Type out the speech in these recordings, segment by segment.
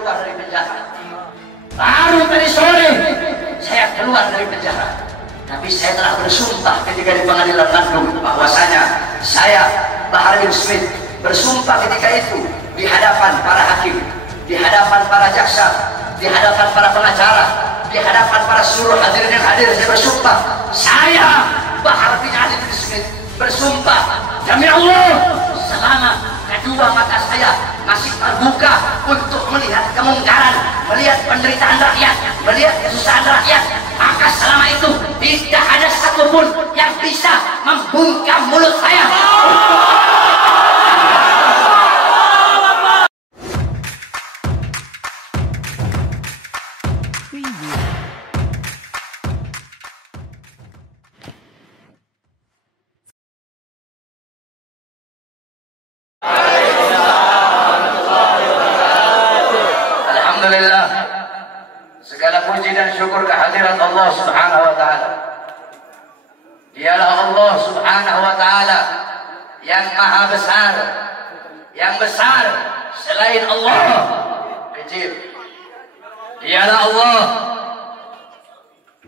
keluar dari penjara. Baru tadi sore saya keluar dari penjara. Tapi saya telah bersumpah ketika di pengadilan Bandung bahwasanya saya Bahar bin Smith bersumpah ketika itu di hadapan para hakim, di hadapan para jaksa, di hadapan para pengacara, di hadapan para seluruh hadirin yang hadir. Saya bersumpah, saya Bahar bin Ali bin Smith bersumpah demi Allah, selama kedua mata saya masih terbuka untuk melihat kemungkaran, melihat penderitaan rakyat, melihat kesusahan rakyat, maka selama itu tidak ada satupun yang bisa membungkam mulut saya. Alhamdulillah, segala puji dan syukur kehadirat Allah Subhanahu wa taala. Dialah Allah Subhanahu wa taala yang maha besar, yang besar selain Allah kecil. Dialah Allah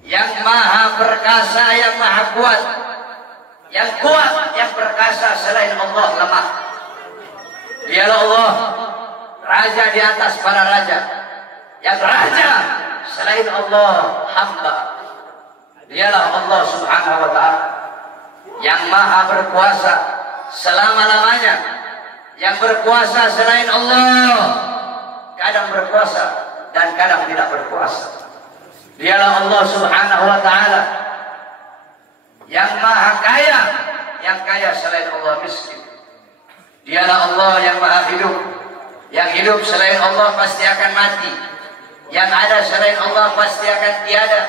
yang maha perkasa, yang maha kuat, yang kuat, yang perkasa selain Allah lemah. Dialah Allah raja di atas para raja, yang raja selain Allah hamba. Dialah Allah Subhanahu wa taala yang maha berkuasa selama-lamanya, yang berkuasa selain Allah kadang berkuasa dan kadang tidak berkuasa. Dialah Allah Subhanahu wa taala yang maha kaya, yang kaya selain Allah miskin. Dialah Allah yang maha hidup, yang hidup selain Allah pasti akan mati, yang ada selain Allah pasti akan tiada,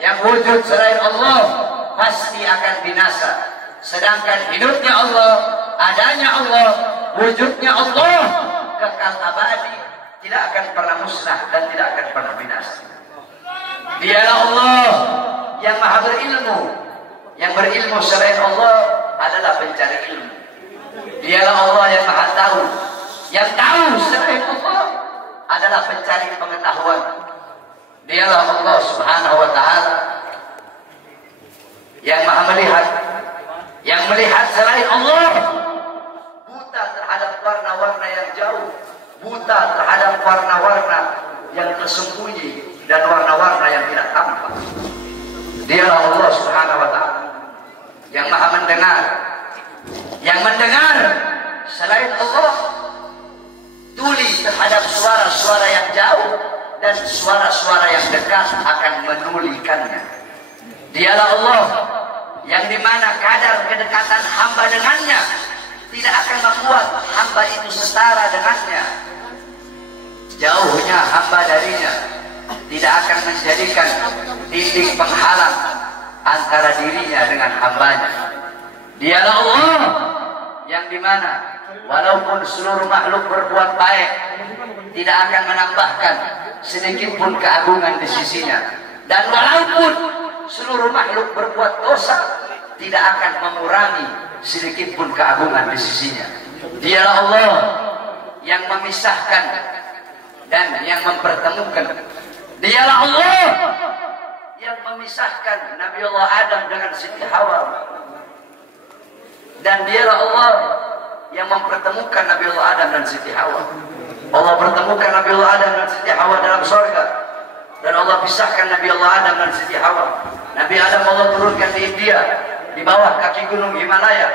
yang wujud selain Allah pasti akan binasa. Sedangkan hidupnya Allah, adanya Allah, wujudnya Allah kekal abadi, tidak akan pernah musnah dan tidak akan pernah binasa. Dialah Allah yang maha berilmu, yang berilmu selain Allah adalah pencari ilmu. Dialah Allah yang maha tahu, yang tahu selain Allah adalah pencari pengetahuan. Dialah Allah Subhanahu wa taala yang maha melihat, yang melihat selain Allah buta terhadap warna-warna yang jauh, buta terhadap warna-warna yang tersembunyi dan warna-warna yang tidak tampak. Dialah Allah Subhanahu wa taala yang maha mendengar, yang mendengar selain Allah tuli terhadap suara-suara yang jauh dan suara-suara yang dekat akan menulikannya. Dialah Allah yang dimana kadar kedekatan hamba dengannya tidak akan membuat hamba itu setara dengannya. Jauhnya hamba darinya tidak akan menjadikan dinding penghalang antara dirinya dengan hambanya. Dialah Allah yang dimana walaupun seluruh makhluk berbuat baik tidak akan menambahkan sedikit pun keagungan di sisinya, dan walaupun seluruh makhluk berbuat dosa tidak akan mengurangi sedikit pun keagungan di sisinya. Dialah Allah yang memisahkan dan yang mempertemukan. Dialah Allah yang memisahkan Nabi Allah Adam dengan Siti Hawa, dan dialah Allah yang mempertemukan Nabi Allah Adam dan Siti Hawa. Allah pertemukan Nabi Allah Adam dan Siti Hawa dalam surga, dan Allah pisahkan Nabi Allah Adam dan Siti Hawa. Nabi Adam Allah turunkan di India, di bawah kaki gunung Himalaya.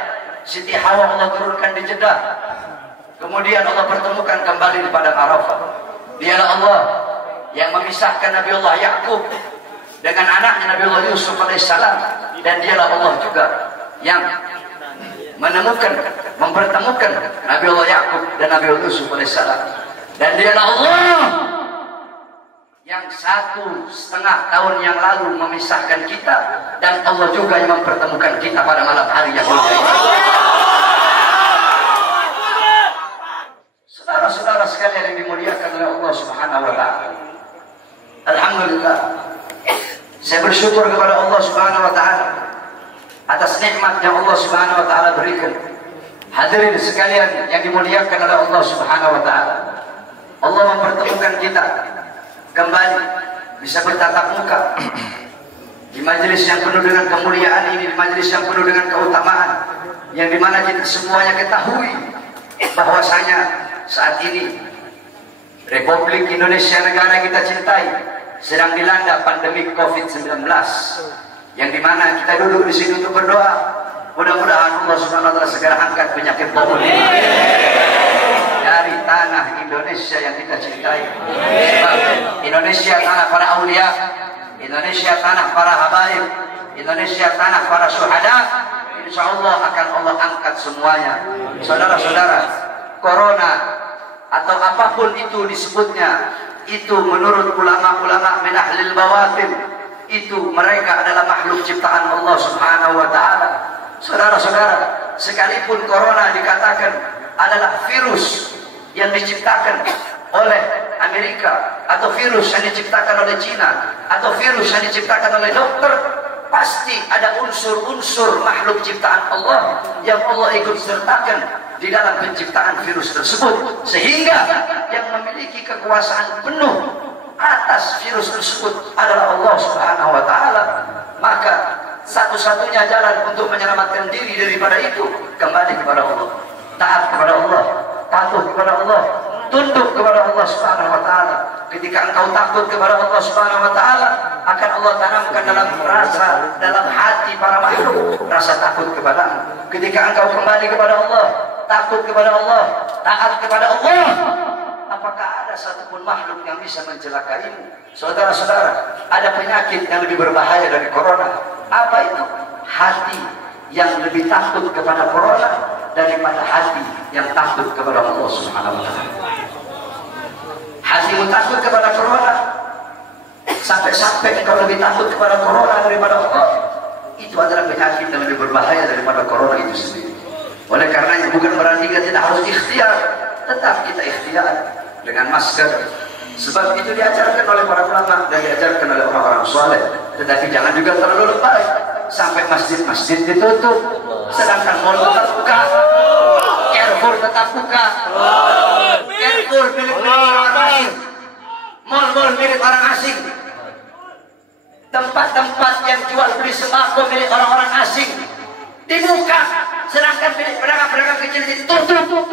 Siti Hawa Allah turunkan di Jeddah. Kemudian Allah pertemukan kembali di padang Arafah. Dialah Allah yang memisahkan Nabi Allah Yakub dengan anaknya Nabi Allah Yusuf alaihissalam, dan dialah Allah juga yang menemukan, mempertemukan Nabi Allah Yakub dan Nabi Allah Yusuf alaihissalam. Dan dialah Allah yang 1,5 tahun yang lalu memisahkan kita, dan Allah juga yang mempertemukan kita pada malam hari yang mulia. Saudara-saudara sekalian yang dimuliakan oleh Allah Subhanahu wa taala, alhamdulillah, saya bersyukur kepada Allah Subhanahu wa taala atas nikmat yang Allah Subhanahu wa taala berikan. Hadirin sekalian yang dimuliakan oleh Allah Subhanahu wa taala, Allah mempertemukan memperuntukkan kita kembali bisa bertatap muka di majelis yang penuh dengan kemuliaan ini, di majelis yang penuh dengan keutamaan, yang dimana kita semuanya ketahui bahwasanya saat ini Republik Indonesia, negara yang kita cintai, sedang dilanda pandemi COVID-19, yang dimana kita duduk di sini untuk berdoa. Mudah-mudahan Allah Subhanahu wa Ta'ala segera angkat penyakit COVID dari tanah Indonesia yang kita cintai. Sebab Indonesia tanah para aulia, Indonesia tanah para habaib, Indonesia tanah para syuhada. Insya Allah akan Allah angkat semuanya. Saudara-saudara, corona atau apapun itu disebutnya, itu menurut ulama-ulama min ahlil bawatin, itu mereka adalah makhluk ciptaan Allah Subhanahu wa Ta'ala. Saudara-saudara, sekalipun corona dikatakan adalah virus yang diciptakan oleh Amerika, atau virus yang diciptakan oleh Cina, atau virus yang diciptakan oleh dokter, pasti ada unsur-unsur makhluk ciptaan Allah yang Allah ikut sertakan di dalam penciptaan virus tersebut, sehingga yang memiliki kekuasaan penuh atas virus tersebut adalah Allah Subhanahu wa Ta'ala. Maka satu-satunya jalan untuk menyelamatkan diri daripada itu, kembali kepada Allah, taat kepada Allah, patuh kepada Allah, tunduk kepada Allah Subhanahu wa Ta'ala. Ketika engkau takut kepada Allah Subhanahu wa Ta'ala, akan Allah tanamkan dalam hati para makhluk rasa takut kepada. Ketika engkau kembali kepada Allah, takut kepada Allah, taat kepada Allah, apakah ada satupun makhluk yang bisa mencelakaimu? Saudara-saudara, ada penyakit yang lebih berbahaya dari corona. Apa itu? Hati yang lebih takut kepada corona daripada hati yang takut kepada Allah Subhanahu wa Ta'ala. Hatimu takut kepada corona, sampai-sampai engkau lebih takut kepada corona daripada Allah. Itu adalah penyakit yang lebih berbahaya daripada corona itu sendiri. Oleh karenanya bukan berarti kita tidak harus ikhtiar, tetap kita ikhtiar dengan masker. Sebab itu diajarkan oleh para ulama dan diajarkan oleh orang-orang soleh. Tetapi jangan juga terlalu lebay sampai masjid-masjid ditutup, sedangkan mal tetap buka, Carrefour tetap buka, Carrefour milik orang asing, mal-mal milik orang asing, tempat-tempat yang jual beli sembako milik orang-orang asing dibuka, sedangkan milik pedagang-pedagang kecil ditutup.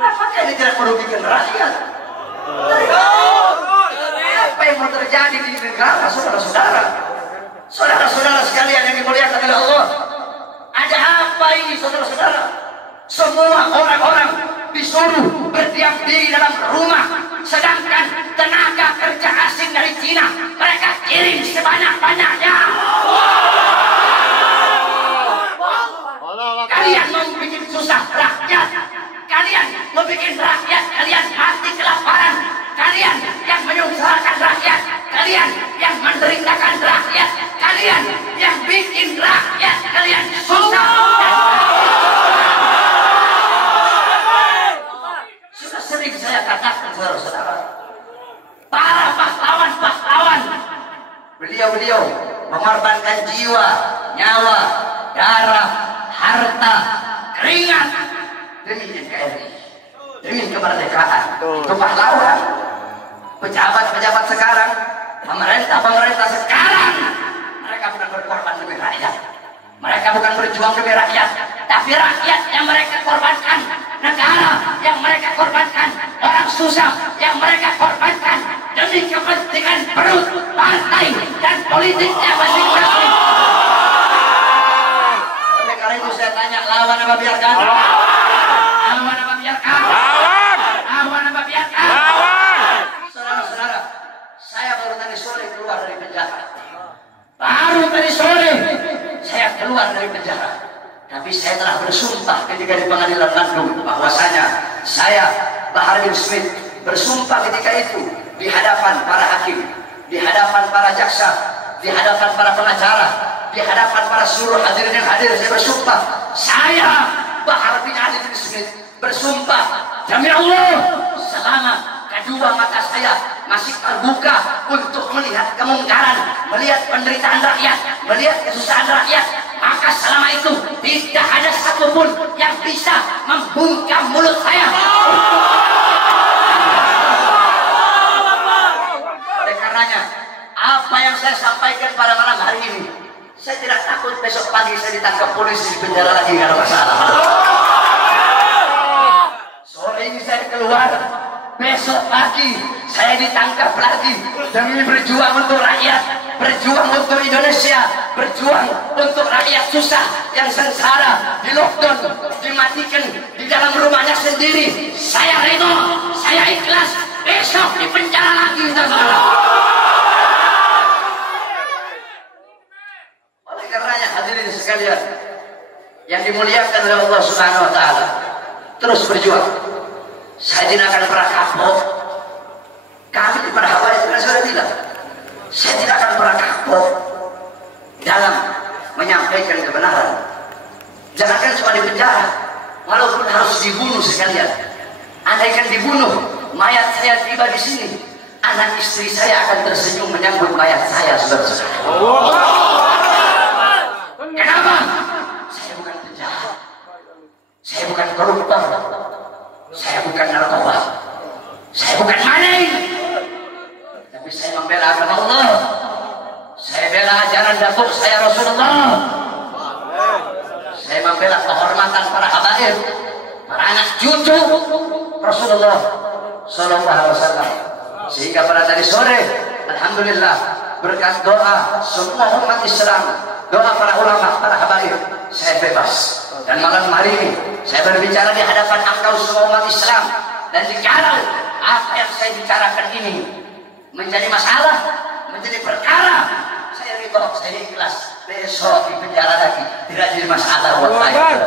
Apakah ini tidak merugikan rakyat? Apa yang mau terjadi di negara, saudara-saudara? Saudara-saudara sekalian yang dimuliakan oleh Allah, ada apa ini, saudara-saudara? Semua orang-orang disuruh berdiam diri dalam rumah, sedangkan tenaga kerja asing dari Cina mereka kirim sebanyak-banyaknya. Kalian mau bikin susah rakyat, kalian mau bikin rakyat kalian mati kelaparan, kalian yang menyusahkan rakyat, kalian yang menderitakan rakyat, kalian yang bikin rakyat kalian susah. Sudah sering saya katakan, saudara-saudara, para pahlawan-pahlawan, beliau-beliau mengorbankan jiwa, nyawa, darah, harta, keringat demi NKRI, demi kemerdekaan. Itu pahlawan. Pejabat-pejabat sekarang, pemerintah sekarang, mereka bukan berkorban demi rakyat, mereka bukan berjuang demi rakyat, tapi rakyat yang mereka korbankan, negara yang mereka korbankan, orang susah yang mereka korbankan demi kepentingan perut, partai, dan politiknya masing-masing. Oleh karena itu saya tanya, lawan apa biarkan? Lawan apa biarkan? Lawan apa biarkan? Saudara-saudara, saya baru tadi sore keluar dari penjara. Baru tadi sore saya keluar dari penjara. Tapi saya telah bersumpah ketika di pengadilan Bandung bahwasanya saya, Bahar bin Smith, bersumpah ketika itu di hadapan para hakim, di hadapan para jaksa, di hadapan para pengacara, di hadapan para seluruh hadirin yang hadir. Saya bersumpah, saya Bahar bin Ali bin Smith bersumpah demi Allah, selama kedua mata saya masih terbuka untuk melihat kemungkaran, melihat penderitaan rakyat, melihat kesusahan rakyat, maka selama itu tidak ada satupun yang bisa membungkam mulut saya. sampaikan pada malam hari ini, saya tidak takut besok pagi saya ditangkap polisi di penjara lagi, nggak ada masalah. Sore ini saya keluar, besok pagi saya ditangkap lagi demi berjuang untuk rakyat, berjuang untuk Indonesia, berjuang untuk rakyat susah yang sengsara, di lockdown, dimatikan di dalam rumahnya sendiri. Saya ridho, saya ikhlas, besok di penjara lagi. Oleh karenanya hadirin sekalian yang dimuliakan oleh Allah Subhanahu wa taala, terus berjuang. Saya tidak akan pernah kapok. Kami di para habaib sudah bilang, saya tidak akan pernah kapok dalam menyampaikan kebenaran. Jangankan cuma di penjara, walaupun harus dibunuh sekalian. Andaikan dibunuh, mayat saya tiba di sini, anak istri saya akan tersenyum menyambut mayat saya, saudara-saudara. Kenapa? Saya bukan penjahat, saya bukan koruptor, saya bukan narkoba, saya bukan maling, tapi saya membela agama Allah. Saya bela ajaran datuk saya Rasulullah. Saya membela kehormatan para habaib, para anak cucu Rasulullah Sallallahu Alaihi Wasallam. Sehingga pada tadi sore, alhamdulillah, berkat doa semua umat Islam, doa para ulama, para habaib, saya bebas. Dan malam hari ini saya berbicara di hadapan engkau semua umat Islam. Dan jikalau apa yang saya bicarakan ini menjadi masalah, menjadi perkara, saya ridho, saya ikhlas, besok di penjara lagi, tidak jadi masalah buat saya.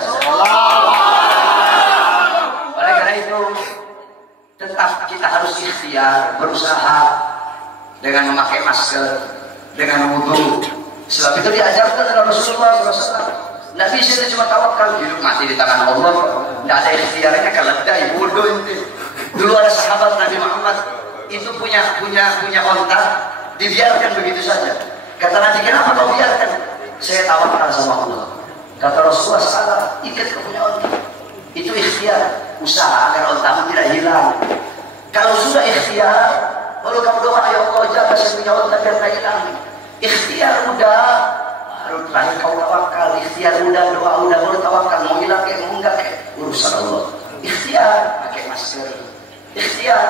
Oleh karena itu tetap kita harus ikhtiar, berusaha dengan memakai masker, dengan wudu. Sebab itu diajarkan oleh Rasulullah SAW. Nabi itu cuma tawakal, hidup mati di tangan Allah, tidak ada ikhtiarnya, keledai, wudu itu. Dulu ada sahabat Nabi Muhammad itu punya onta, dibiarkan begitu saja. Kata Nabi, kenapa kau biarkan? Saya tawakal sama Allah. Kata Rasulullah SAW, ikat kau punya onta. Itu ikhtiar, usaha agar ontamu tidak hilang. Kalau sudah ikhtiar, lalu kamu doa, ya Allah jaga saya punya onta biar tidak hilang. Ikhtiar udah, baru terakhir kau tawakal. Ikhtiar udah, doa udah, baru tawakal. Mau hilang kayak mau enggak kayak urusan Allah. Ikhtiar, pakai masker. Ikhtiar,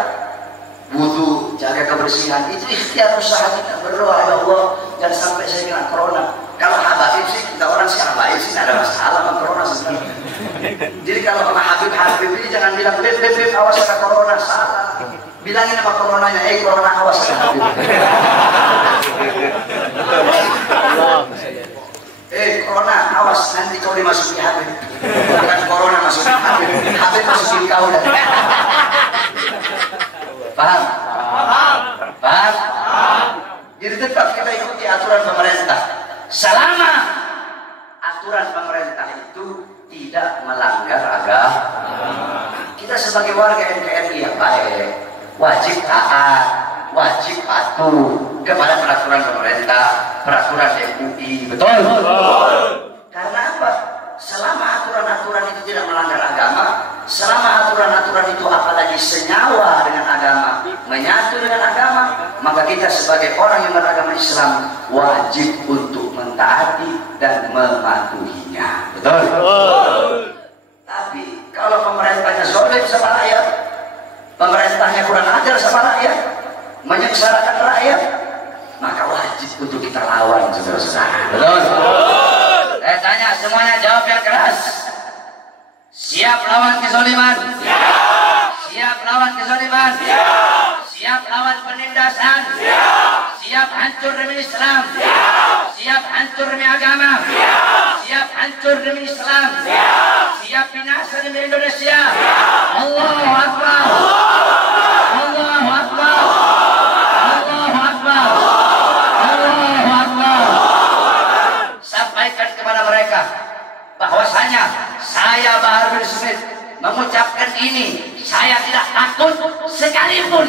wudu, jaga kebersihan. Itu ikhtiar usaha kita, berdoa ya Allah jangan sampai saya kena corona. Kalau habaib sih, kita orang sih habaib sih tidak ada masalah sama corona sebenarnya. Jadi kalau sama Habib ini jangan bilang beb awas ada corona, salah. Bilangin sama coronanya, corona awas ada Habib. Corona awas nanti kau dimasuki Habib. Bukan corona masuki Habib, Habib masukin kau dah. Paham? Paham? Jadi tetap kita ikuti aturan pemerintah. Selama aturan pemerintah itu tidak melanggar agama, kita sebagai warga NKRI yang baik wajib taat, wajib patuh kepada peraturan pemerintah, peraturan MUI. Betul? Karena apa? Selama aturan-aturan itu tidak melanggar agama, selama aturan-aturan itu apalagi senyawa dengan agama, menyatu dengan agama, maka kita sebagai orang yang beragama Islam wajib untuk mentaati dan mematuhinya. Betul? Tapi kalau pemerintahnya zalim sama rakyat, pemerintahnya kurang ajar sama rakyat, menyengsarakan rakyat, maka wajib untuk kita lawan, saudara-saudara. Betul? Saya tanya semuanya, jawab yang keras. Siap lawan kezaliman? Siap. Siap lawan kezaliman? Siap. Siap lawan penindasan? Siap. Siap hancur demi Islam? Siap. Siap hancur demi agama? Siap. Siap hancur demi Islam? Siap. Siap binasa demi Indonesia? Siap. Allahu Akbar. Allahu Akbar. Allahu Akbar. Allahu Akbar. Sampaikan kepada mereka bahwasanya saya Bahar bin Smith mengucapkan ini, saya tidak takut sekalipun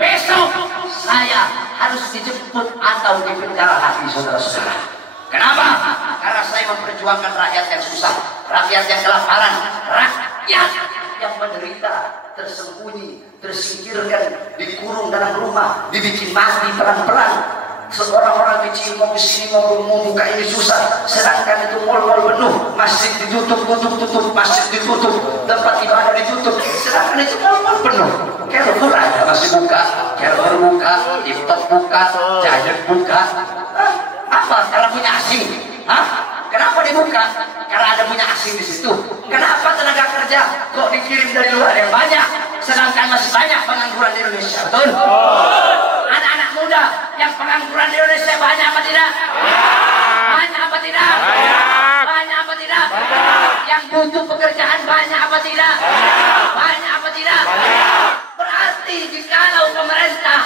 besok saya harus dijemput atau dipenjara lagi, saudara-saudara. Kenapa? Karena saya memperjuangkan rakyat yang susah, rakyat yang kelaparan, rakyat yang menderita, tersembunyi, tersingkirkan, dikurung dalam rumah, dibikin mati pelan-pelan. Seorang-orang kecil mau kesini mau buka ini susah, sedangkan itu mal-mal penuh, masjid ditutup, masjid ditutup, tempat ibadah ditutup, sedangkan itu mal-mal penuh. Carrefour ada masih buka, Carrefour buka, Iftot buka, Giant buka. Apa? Karena punya asing. Kenapa dibuka? Karena ada punya asing di situ. Kenapa tenaga kerja kok dikirim dari luar yang banyak, sedangkan masih banyak pengangguran di Indonesia? Betul? Anak-anak muda yang pengangguran di Indonesia banyak apa tidak? Banyak apa tidak? Banyak apa tidak? Yang butuh pekerjaan banyak apa tidak? Banyak apa tidak? Berarti jikalau pemerintah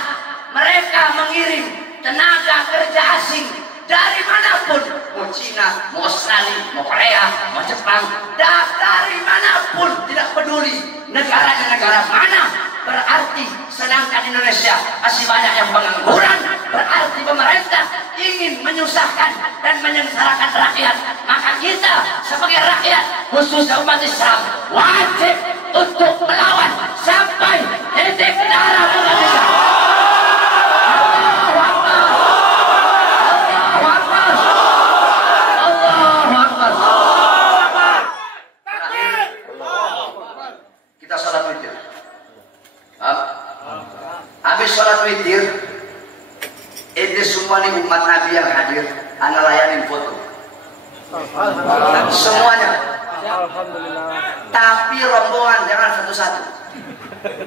mereka mengirim tenaga kerja asing dari manapun, mau Cina, mau Australia, mau Korea, mau Jepang, dari manapun, tidak peduli negara mana, berarti sedangkan Indonesia masih banyak yang pengangguran, berarti pemerintah ingin menyusahkan dan menyengsarakan rakyat. Maka kita sebagai rakyat, khususnya umat Islam, wajib untuk melawan sampai titik darah penghabisan. Kita sholat witir. Habis sholat witir, itu semua nih umat Nabi yang hadir, ana layanin foto. Semuanya. Tapi rombongan jangan satu-satu.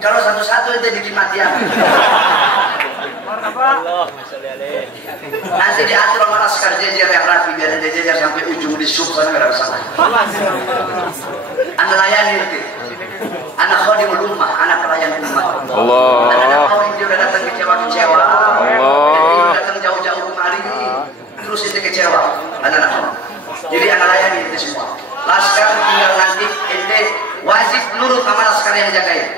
Kalau satu-satu itu bikin matian. Nanti diatur sama laskar jejer yang rapi, biar ada jejer sampai ujung di sub, karena nggak ada masalah. Ana layani itu. Anak khadimul ummah, anak pelayan umat. Allah. Anak kau ini udah datang kecewa-kecewa. Allah. Datang jauh-jauh kemari, terus itu kecewa. Anak kau. Jadi anak layani itu semua. Laskar tinggal nanti ente wajib nurut sama laskar yang jagain.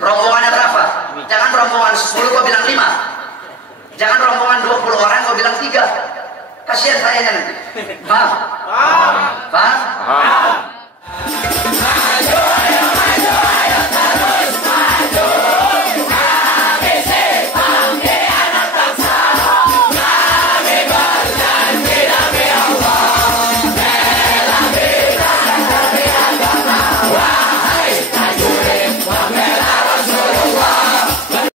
Rombongannya berapa? Jangan rombongan 10 kau bilang 5. Jangan rombongan 20 orang kau bilang 3. Kasihan sayanya nanti. Paham?